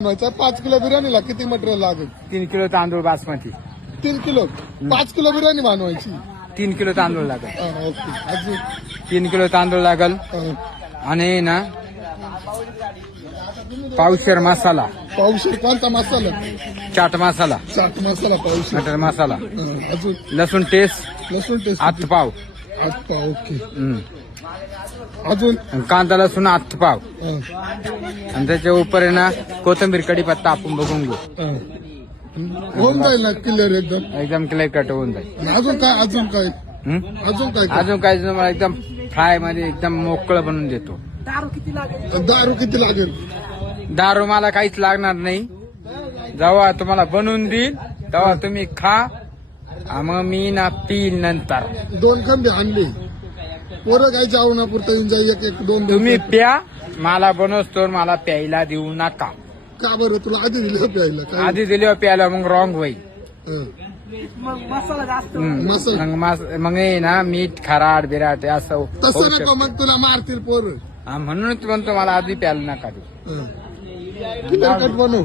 5 kilo बिर्याणीला किती material लागेल? 3 kilo तांदूळ बासमती, 3 किलो 5 किलो बिर्याणी बनवायची. 3 किलो तांदूळ लागेल, हा, ओके. अजून 3 किलो तांदूळ लागेल. आणि ना पावशेर मसाला, पावशेर कोणता मसाला? चाट मसाला, चाट मसाला पावशेर. मटर मसाला, अजून लसूण टेस्ट, लसूण टेस्ट आतपाव, ओके. अजून कांदा लसूण आतपाव. हा, आणि त्याच्या उपर आहे ना कोथिंबीर कढीपत्ता आपण बघून घेऊ. हा. होऊन जाईल ना क्लिअर एकदम. एकदम क्लिअर कट होऊन जाईल. आणि अजून काय? अजून काय? अजून काय? अजून काय तुम्हाला एकदम फ्राय मध्ये एकदम मोकळं बनवून देतो. दारू किती लागेल? दारू मला काहीच लागणार नाही. जेव्हा तुम्हाला बनवून देईल तेव्हा तुम्ही खा. मग मी ना पिईल नंतर. 2 खंबे आणले. पोरं काय जेवणापुरतं एन्जॉय एक 2 तुम्ही प्या. मला बनवतो मला प्यायला देऊ नका. का बरं? तुला आधी दिलं प्यायला काय? आधी दिल्यावर प्यायला मग रॉंग होईल. हा. मसाला मसाला मग हे ना मीठ खराड बिराट असं होऊ तसं नको, शकतं. मग तुला मारतील पोरं. म्हणूनच म्हणतो मला आधी प्यायला नका देऊ. क्लिअर कट बनव.